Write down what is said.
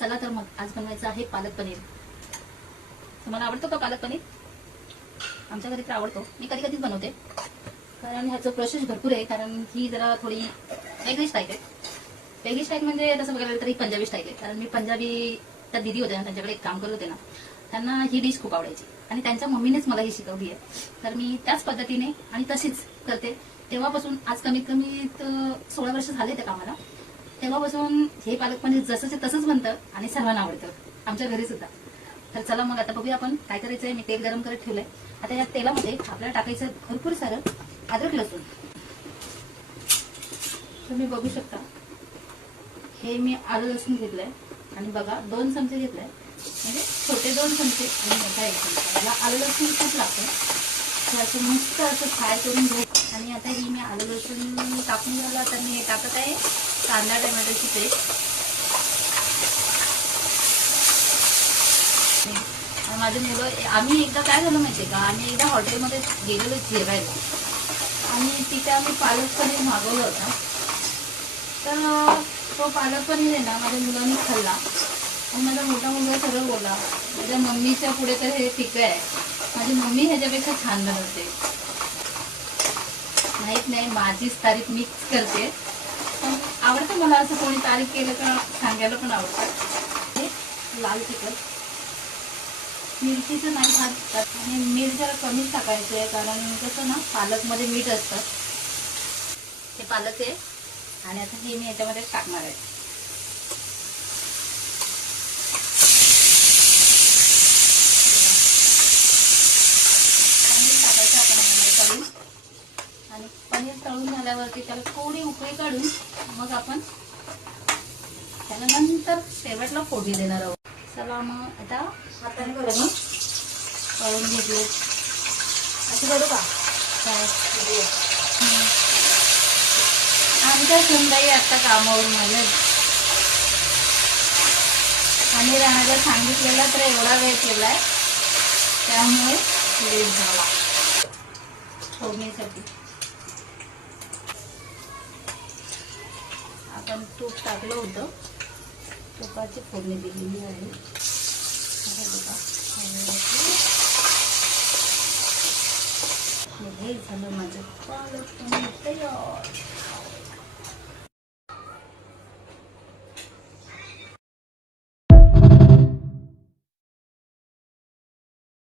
चला तर मग आज बनवायचं आहे पालक पनीर. तुम्हाला आवडतो का पालक पनीर? आमच्या घरी तर आवडतो. मी कधी कधीच बनवते कारण ह्याचं प्रोसेस भरपूर आहे. कारण ही जरा थोडी वेगळी स्टाईल आहे. वेगळी स्टाईल म्हणजे तसं बघायला तरी पंजाबी स्टाईल आहे. कारण मी पंजाबी त्या दिदी होत्या ना, त्यांच्याकडे एक काम करत होते ना, त्यांना ही डिश खूप आवडायची आणि त्यांच्या मम्मीनेच मला ही शिकवली आहे. तर मी त्याच पद्धतीने आणि तशीच करते. तेव्हापासून आज कमीत कमी 16 वर्ष झाले त्या कामाला. तेव्हापासून हे पालक पनीर जसंच तसंच बनतं आणि सर्वांना आवडतं, आमच्या घरी सुद्धा. तर चला मग आता बघूया आपण काय करायचंय. मी तेल गरम करत ठेवलंय. आता या तेलामध्ये आपल्याला टाकायचं भरपूर सारं अद्रक लसूण. तुम्ही बघू शकता हे मी आलं लसूण घेतलंय आणि बघा 2 चमचे घेतलंय, म्हणजे छोटे 2 चमचे आणि मोठा 1 चमचा. मला आलं लसूण खूप लागतं. तर असं मस्त असं फ्राय करून घेऊ. आणि आता ही मी आलं लसूण टाकून झाला तर मी हे टाकत आहे कांदा टोमॅटोची पेस्ट. माझे मुलं, आम्ही एकदा काय झालं माहितीये का, आम्ही एकदा हॉटेलमध्ये गेलेलो जेवायला आणि तिथे आम्ही पालक पनीर मागवलं होतं. तर तो पालक पनीर आहे ना, माझ्या मुलांनी खाल्ला आणि माझा मोठा मुलगा सरळ बोलला, माझ्या मम्मीच्या पुढे तर हे फिकं आहे, माझी मम्मी ह्याच्यापेक्षा छान बनवते. माहीत नाही, माझीच तारीफ मीच करते, पण आवडतं मला. असं कोणी तारीफ केलं का सांगायला पण आवडतं. हे लाल तिखट, मिरचीचं नाही खात आणि मीठ जरा कमीच टाकायचं आहे कारण कसं ना पालकमध्ये मीठ असतं. हे पालक आहे आणि आता हे मी याच्यामध्ये टाकणार आहे. पनीर टाकायचं आपण तळून आणि पनीर तळून झाल्यावरती त्याला थोडी उकळी काढून मग आपण त्याला नंतर शेवटला फोडणी देणार आहोत. चला मग आता हाताने करून तळून घेतले. असं करू का काय? आमच्या सुनबाई आता कामावरून आले आणि राहण्याला सांगितलेला तर एवढा वेळ केलाय त्यामुळे लेट झाला फोडणीसाठी. आपण तूप टाकलं होतं, तुपाची फोडणी दिलेली आहे. हे झालं माझं पालक पनीर तयार.